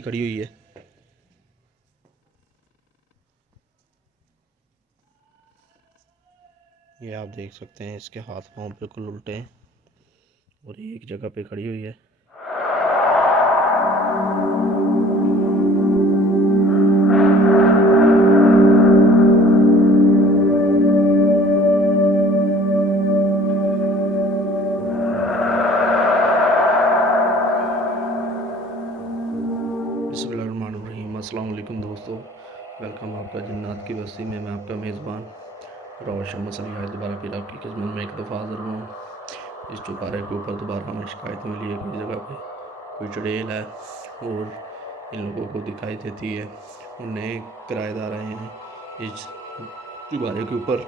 खड़ी हुई है। ये आप देख सकते हैं, इसके हाथ पांव बिल्कुल उल्टे हैं और ये एक जगह पे खड़ी हुई है। बिस्मिल्लाहिर्रहमानिर्रहीम। अस्सलाम वालेकुम दोस्तों, वेलकम आपका जन्नत की बस्ती में। मैं आपका मेज़बान रोशन मसली आज दोबारा फिर आपकी खिदमत में एक दफ़ा हाज़िर हूँ। इस चौपारे के ऊपर दोबारा हमें शिकायत मिली है, कोई जगह पे कोई चुड़ैल है और इन लोगों को दिखाई देती है। नए किराएदार आए हैं इस चौपारे के ऊपर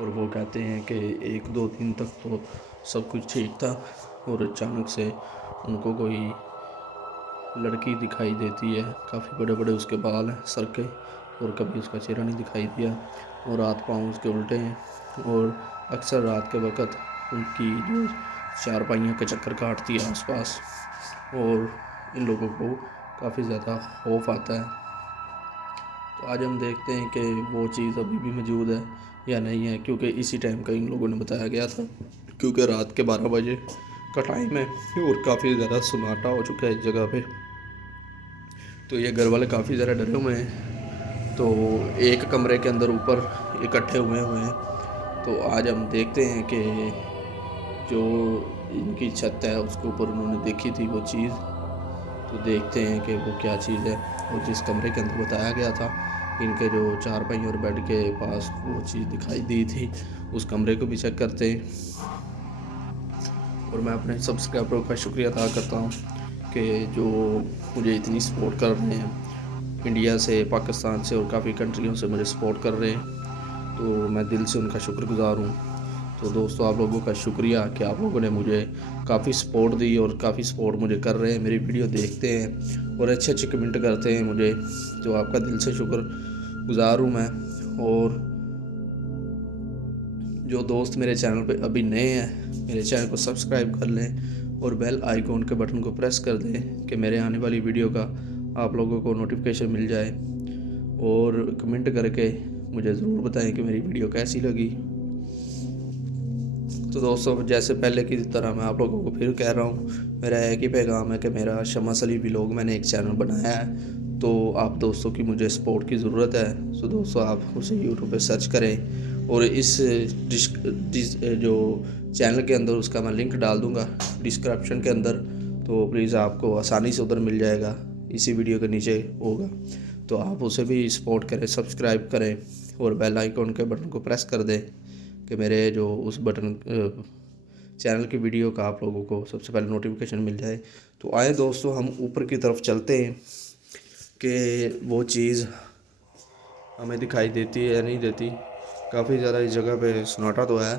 और वो कहते हैं कि 1-2 दिन तक तो सब कुछ ठीक था और अचानक से उनको कोई लड़की दिखाई देती है। काफ़ी बड़े बड़े उसके बाल हैं सर के और कभी उसका चेहरा नहीं दिखाई दिया और हाथ पाँव उसके उल्टे हैं और अक्सर रात के वक़्त उनकी जो चारपाइयों के चक्कर काटती है आसपास और इन लोगों को काफ़ी ज़्यादा खौफ आता है। तो आज हम देखते हैं कि वो चीज़ अभी भी मौजूद है या नहीं है, क्योंकि इसी टाइम का इन लोगों ने बताया गया था, क्योंकि रात के 12 बजे का टाइम है और काफ़ी ज़्यादा सन्नाटा हो चुका है इस जगह पे। तो ये घर वाले काफ़ी ज़्यादा डरे हुए हैं, तो एक कमरे के अंदर ऊपर इकट्ठे हुए हैं। तो आज हम देखते हैं कि जो इनकी छत है उसके ऊपर उन्होंने देखी थी वो चीज़, तो देखते हैं कि वो क्या चीज़ है। और जिस कमरे के अंदर बताया गया था, इनके जो चारपाई और बेड के पास वो चीज़ दिखाई दी थी, उस कमरे को भी चेक करते हैं। और मैं अपने सब्सक्राइबरों का शुक्रिया अदा करता हूँ कि जो मुझे इतनी सपोर्ट कर रहे हैं, इंडिया से, पाकिस्तान से और काफ़ी कंट्रियों से मुझे सपोर्ट कर रहे हैं, तो मैं दिल से उनका शुक्रगुज़ार हूँ। तो दोस्तों, आप लोगों का शुक्रिया कि आप लोगों ने मुझे काफ़ी सपोर्ट दी और काफ़ी सपोर्ट मुझे कर रहे हैं, मेरी वीडियो देखते हैं और अच्छे अच्छे कमेंट करते हैं मुझे, तो आपका दिल से शुक्रगुज़ार हूँ मैं। और जो दोस्त मेरे चैनल पे अभी नए हैं, मेरे चैनल को सब्सक्राइब कर लें और बेल आइकॉन के बटन को प्रेस कर दें कि मेरे आने वाली वीडियो का आप लोगों को नोटिफिकेशन मिल जाए। और कमेंट करके मुझे ज़रूर बताएं कि मेरी वीडियो कैसी लगी। तो दोस्तों, जैसे पहले की तरह मैं आप लोगों को फिर कह रहा हूँ, मेरा एक ही पैगाम है कि मेरा शमा सली व्लॉग मैंने एक चैनल बनाया है, तो आप दोस्तों की मुझे सपोर्ट की ज़रूरत है। तो दोस्तों, आप उसे यूट्यूब पे सर्च करें और इस जो चैनल के अंदर उसका मैं लिंक डाल दूँगा डिस्क्रिप्शन के अंदर, तो प्लीज़ आपको आसानी से उधर मिल जाएगा, इसी वीडियो के नीचे होगा। तो आप उसे भी सपोर्ट करें, सब्सक्राइब करें और बेल आइकॉन के बटन को प्रेस कर दें कि मेरे जो उस बटन चैनल की वीडियो का आप लोगों को सबसे पहले नोटिफिकेशन मिल जाए। तो आए दोस्तों, हम ऊपर की तरफ चलते हैं कि वो चीज़ हमें दिखाई देती है या नहीं देती। काफ़ी ज़्यादा इस जगह पे सन्नाटा तो है।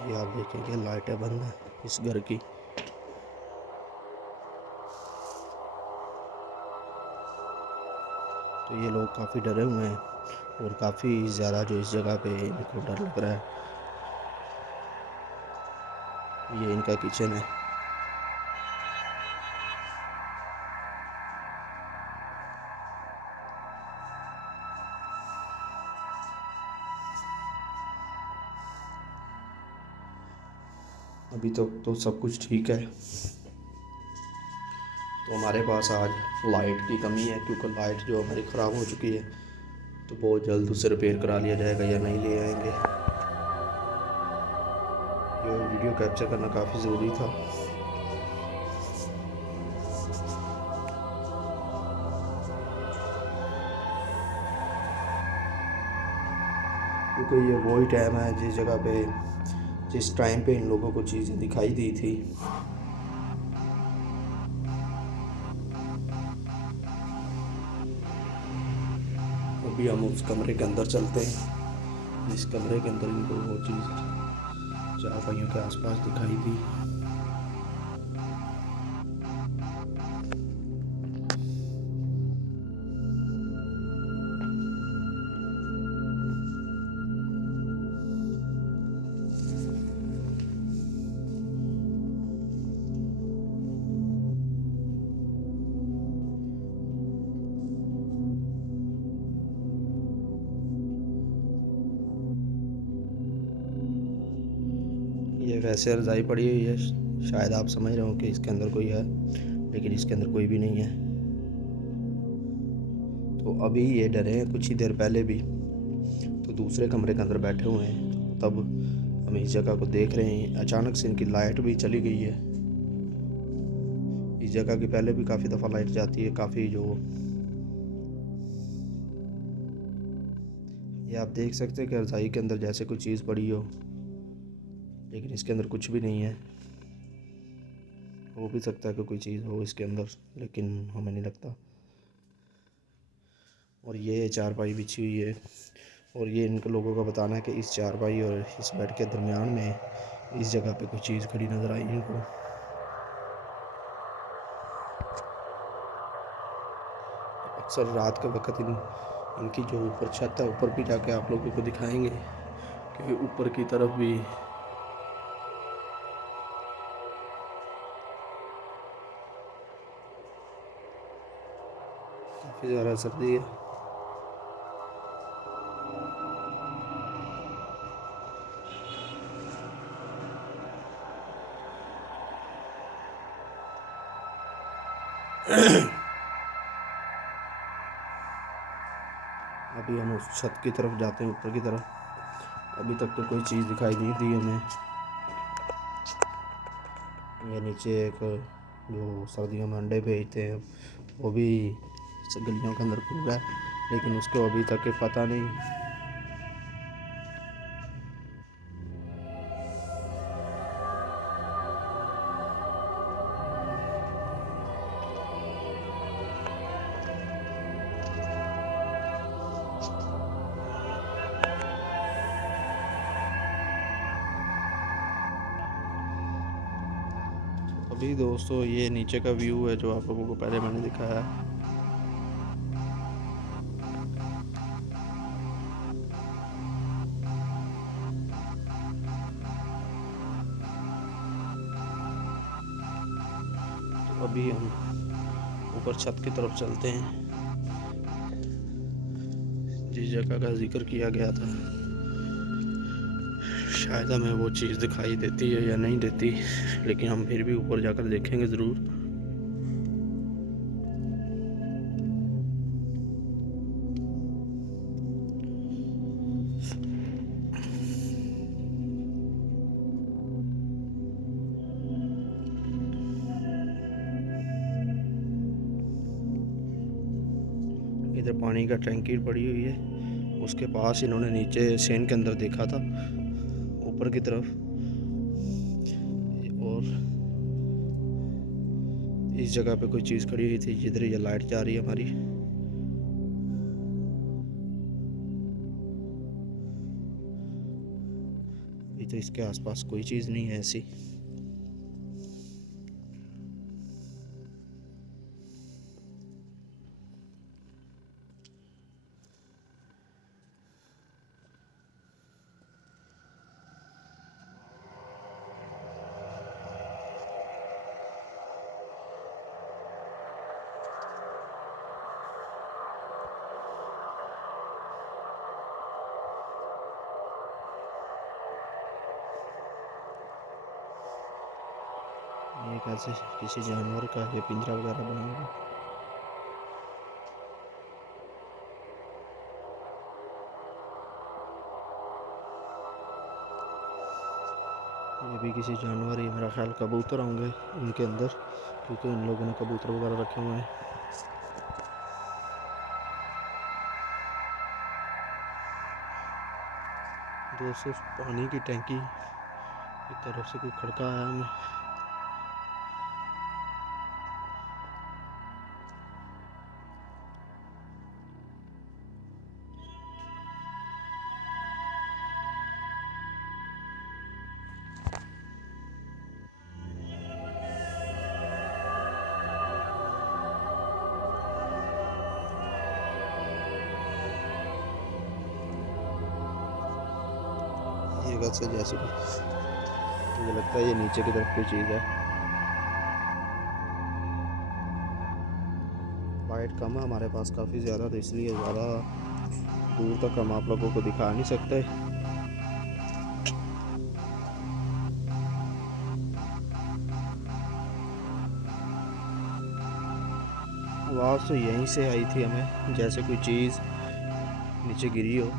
ये आप देखेंगे लाइटें बंद है इस घर की। तो ये लोग काफ़ी डरे हुए हैं और काफ़ी ज़्यादा जो इस जगह पे इनको डर लग रहा है। ये इनका किचन है। अभी तक तो सब कुछ ठीक है। तो हमारे पास आज लाइट की कमी है, क्योंकि लाइट जो हमारी ख़राब हो चुकी है, तो बहुत जल्द उसे रिपेयर करा लिया जाएगा या नहीं ले आएंगे। ये वीडियो कैप्चर करना काफ़ी ज़रूरी था। क्योंकि ये वही टाइम है जिस जगह पे, जिस टाइम पे इन लोगों को चीज़ें दिखाई दी थी। अभी हम उस कमरे के अंदर चलते हैं जिस कमरे के अंदर इनको वो चीज़ चारपाइयों के आसपास दिखाई दी। ऐसे रज़ाई पड़ी हुई है, शायद आप समझ रहे हो कि इसके अंदर कोई है, लेकिन इसके अंदर कोई भी नहीं है। तो अभी ये डरे हैं, कुछ ही देर पहले भी तो दूसरे कमरे के अंदर बैठे हुए हैं, तब हम इस जगह को देख रहे हैं। अचानक से इनकी लाइट भी चली गई है। इस जगह की पहले भी काफ़ी दफ़ा लाइट जाती है, काफ़ी जो ये आप देख सकते हैं कि रज़ाई के अंदर जैसे कोई चीज़ पड़ी हो, लेकिन इसके अंदर कुछ भी नहीं है। हो भी सकता है कि कोई चीज़ हो इसके अंदर, लेकिन हमें नहीं लगता। और ये चारपाई बिछी हुई है, और ये इन लोगों का बताना है कि इस चारपाई और इस बेड के दरमियान में इस जगह पे कोई चीज़ खड़ी नज़र आई इनको। अक्सर रात के वक्त इनकी जो ऊपर छत है, ऊपर भी जाके आप लोगों को दिखाएंगे कि ऊपर की तरफ भी काफ़ी ज़्यादा सर्दी है। अभी हम उस छत की तरफ जाते हैं, ऊपर की तरफ। अभी तक तो कोई चीज़ दिखाई नहीं दी हमें। ये नीचे एक जो सर्दियों में अंडे भेजते हैं, वो भी गलियों के अंदर खुल रहा है, लेकिन उसको अभी तक पता नहीं। अभी दोस्तों ये नीचे का व्यू है जो आप लोगों को पहले मैंने दिखाया। तो अभी हम ऊपर छत की तरफ चलते हैं, जिस जगह का जिक्र किया गया था। शायद हमें वो चीज़ दिखाई देती है या नहीं देती, लेकिन हम फिर भी ऊपर जाकर देखेंगे ज़रूर। इधर पानी का टैंकी पड़ी हुई है, उसके पास इन्होंने नीचे सेन के अंदर देखा था ऊपर की तरफ। और इस जगह पे कोई चीज़ खड़ी हुई थी जिधर ये लाइट जा रही है हमारी। अभी तो इसके आसपास कोई चीज़ नहीं है ऐसी। ये कैसे किसी जानवर का ये पिंजरा वगैरह बना हुआ। ये भी किसी जानवर, ये मेरा ख्याल कबूतर होंगे इनके अंदर, क्योंकि इन लोगों ने कबूतर वगैरह रखे हुए हैं। दोस्तों पानी की टैंकी की तरफ से कोई खड़का आया हमें। ये वैसे जैसे मुझे लगता है ये नीचे की तरफ कोई चीज़ है। लाइट कम है हमारे पास काफ़ी ज़्यादा, तो इसलिए ज़्यादा दूर तक हम आप लोगों को दिखा नहीं सकते। आवाज़ तो यहीं से आई थी हमें, जैसे कोई चीज़ नीचे गिरी हो।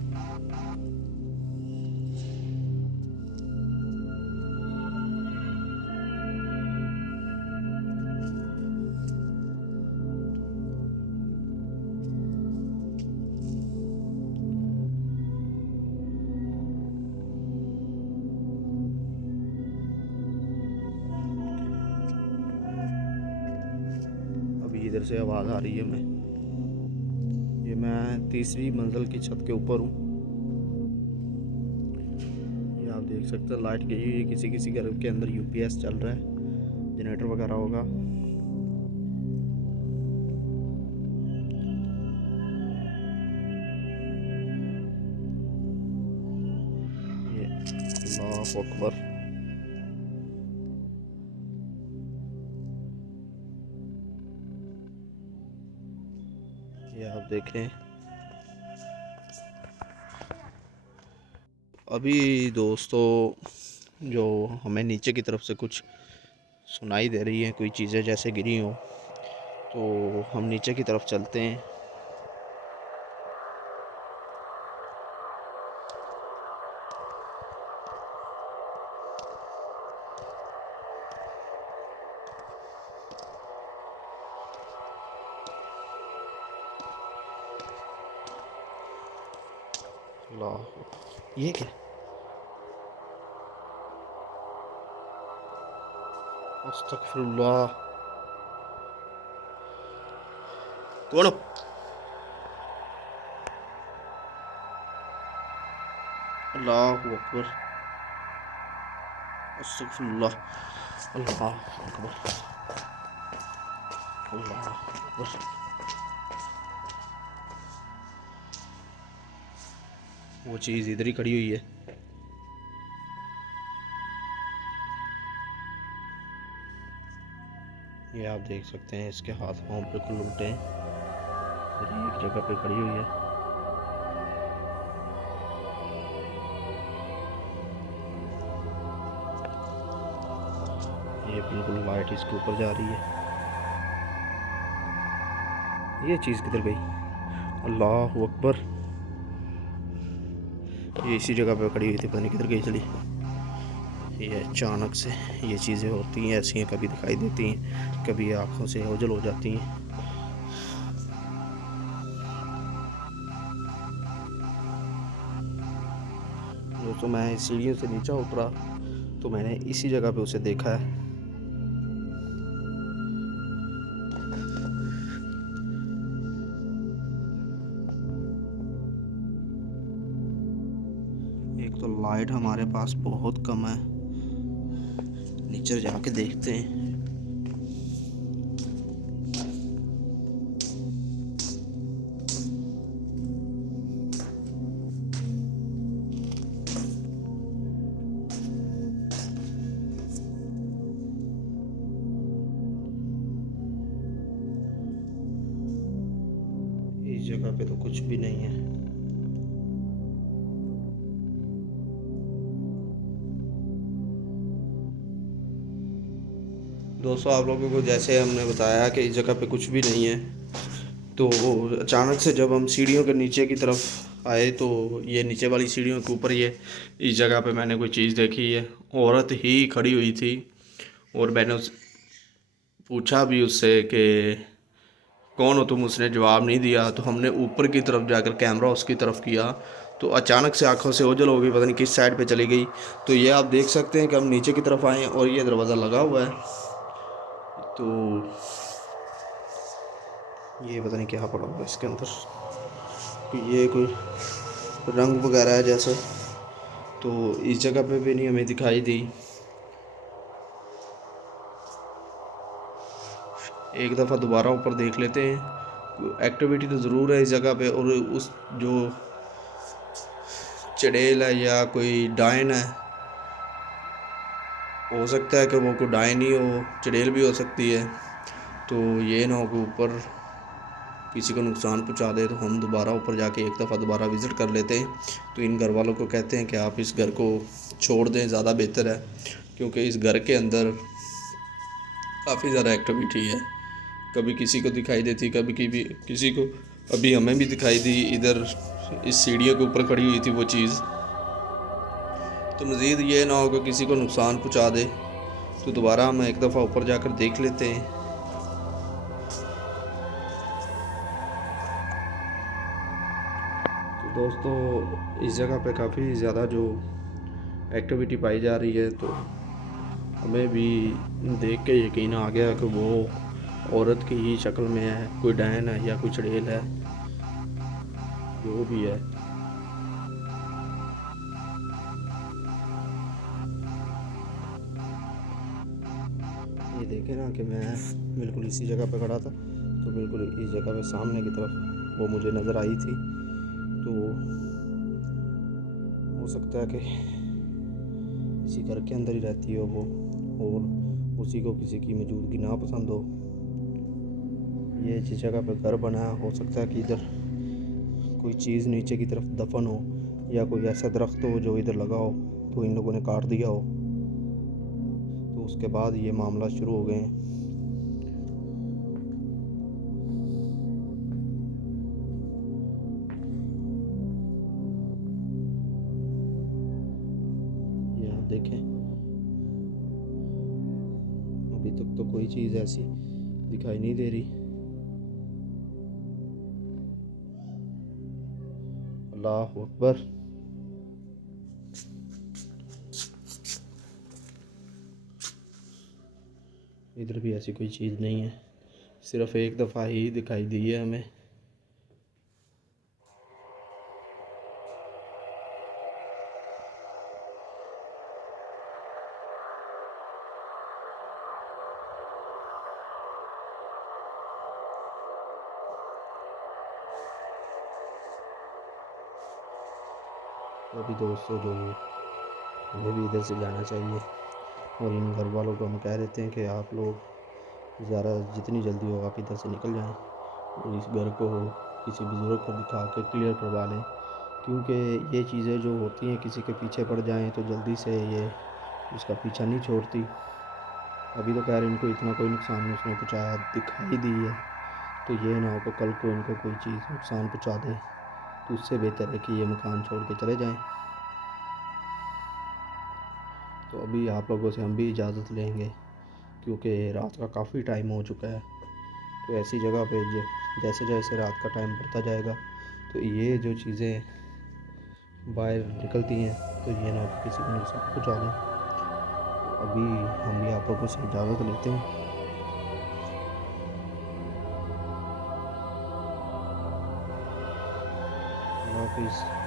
अभी इधर से आवाज़ आ रही है हमें। ये मैं तीसरी मंजिल की छत के ऊपर हूँ। ये आप देख सकते हैं लाइट गई हुई है, किसी किसी घर के अंदर यूपीएस चल रहा है, जनरेटर वगैरह होगा। ये अल्लाह अकबर। ये आप देखें। अभी दोस्तों जो हमें नीचे की तरफ से कुछ सुनाई दे रही है, कोई चीज़ें जैसे गिरी हो, तो हम नीचे की तरफ चलते हैं। अल्लाह, ये क्या? अस्तगफिरुल्लाह। कौन? अल्लाहु अकबर। अस्तगफिरुल्लाह। अल्लाह अकबर। अल्लाह अकबर। वो चीज़ इधर ही खड़ी हुई है। ये आप देख सकते हैं, इसके हाथ पांव बिल्कुल उल्टे हैं और ये एक जगह पे खड़ी हुई है। ये बिल्कुल लाइट इसके ऊपर जा रही है। ये चीज़ किधर गई? अल्लाह अकबर। ये इसी जगह पे खड़ी हुई थी, पता नहीं किधर गई चली। ये अचानक से ये चीज़ें होती हैं, ऐसी हैं, कभी दिखाई देती हैं, कभी आँखों से ओझल हो जाती हैं। दोस्तों मैं सीढ़ियों से नीचे उतरा तो मैंने इसी जगह पे उसे देखा है। एक तो लाइट हमारे पास बहुत कम है, नीचे जाके देखते हैं। इस जगह पे तो कुछ भी नहीं है। दोस्तों आप लोगों को जैसे हमने बताया कि इस जगह पे कुछ भी नहीं है, तो अचानक से जब हम सीढ़ियों के नीचे की तरफ आए तो ये नीचे वाली सीढ़ियों के ऊपर ये इस जगह पे मैंने कोई चीज़ देखी है। औरत ही खड़ी हुई थी और मैंने उस पूछा भी उससे कि कौन हो तुम, उसने जवाब नहीं दिया। तो हमने ऊपर की तरफ जाकर कैमरा उसकी तरफ किया तो अचानक से आंखों से ओझल हो गई, पता नहीं किस साइड पे चली गई। तो ये आप देख सकते हैं कि हम नीचे की तरफ आए और ये दरवाज़ा लगा हुआ है, तो ये पता नहीं क्या पड़ा हुआ इसके अंदर। तो ये कोई रंग वगैरह है जैसे, तो इस जगह पे भी नहीं हमें दिखाई दी। एक दफ़ा दोबारा ऊपर देख लेते हैं। एक्टिविटी तो ज़रूर है इस जगह पे, और उस जो चड़ेल है या कोई डायन है, हो सकता है कि वो कोई डायन ही हो, चड़ेल भी हो सकती है। तो ये ना हो कि ऊपर किसी को नुकसान पहुंचा दे। तो हम दोबारा ऊपर जाके एक दफ़ा दोबारा विज़िट कर लेते हैं। तो इन घर वालों को कहते हैं कि आप इस घर को छोड़ दें, ज़्यादा बेहतर है, क्योंकि इस घर के अंदर काफ़ी ज़्यादा एक्टिविटी है कभी किसी को दिखाई देती, कभी किसी को। अभी हमें भी दिखाई दी इधर इस सीढ़ियों के ऊपर खड़ी हुई थी वो चीज़। तो मज़ीद ये ना हो कि किसी को नुकसान पहुंचा दे, तो दोबारा हम एक दफ़ा ऊपर जाकर देख लेते हैं। तो दोस्तों इस जगह पे काफ़ी ज़्यादा जो एक्टिविटी पाई जा रही है, तो हमें भी देख के यकीन आ गया कि वो औरत की ही शक्ल में है, कोई डैन है या कोई चुड़ैल है, जो भी है। ये देखे ना कि मैं बिल्कुल इसी जगह पे खड़ा था, तो बिल्कुल इस जगह पे सामने की तरफ वो मुझे नज़र आई थी। तो हो सकता है कि इसी घर के अंदर ही रहती हो वो, और उसी को किसी की मौजूदगी ना पसंद हो। ये जिस जगह पे घर बना है, हो सकता है कि इधर कोई चीज़ नीचे की तरफ दफन हो, या कोई ऐसा दरख्त हो जो इधर लगा हो तो इन लोगों ने काट दिया हो, तो उसके बाद ये मामला शुरू हो गए हैं। ये आप देखें, अभी तक तो कोई चीज़ ऐसी दिखाई नहीं दे रही। अल्लाह अकबर। इधर भी ऐसी कोई चीज़ नहीं है, सिर्फ एक दफ़ा ही दिखाई दी है हमें। तो अभी दोस्तों जो हमें भी इधर से जाना चाहिए, और इन घर वालों को हम कह देते हैं कि आप लोग ज़रा जितनी जल्दी हो आप इधर से निकल जाएं, और इस घर को किसी बुज़ुर्ग को दिखा के क्लियर करवा लें, क्योंकि ये चीज़ें जो होती हैं किसी के पीछे पड़ जाएं तो जल्दी से ये उसका पीछा नहीं छोड़ती। अभी तो खैर इनको इतना कोई नुकसान नहीं उसने पहुँचाया, दिखाई दी है, तो ये ना हो कि कल को इनको कोई चीज़ नुकसान पहुँचा दे, तो उससे बेहतर है कि ये मकान छोड़ के चले जाएं। तो अभी आप लोगों से हम भी इजाज़त लेंगे, क्योंकि रात का काफ़ी टाइम हो चुका है। तो ऐसी जगह पे जैसे जैसे रात का टाइम बढ़ता जाएगा, तो ये जो चीज़ें बाहर निकलती हैं, तो ये ना हो किसी को नुकसान पहुँचा दें। तो अभी हम भी आप लोगों से इजाज़त लेते हैं। अल्लाह हाफिज़।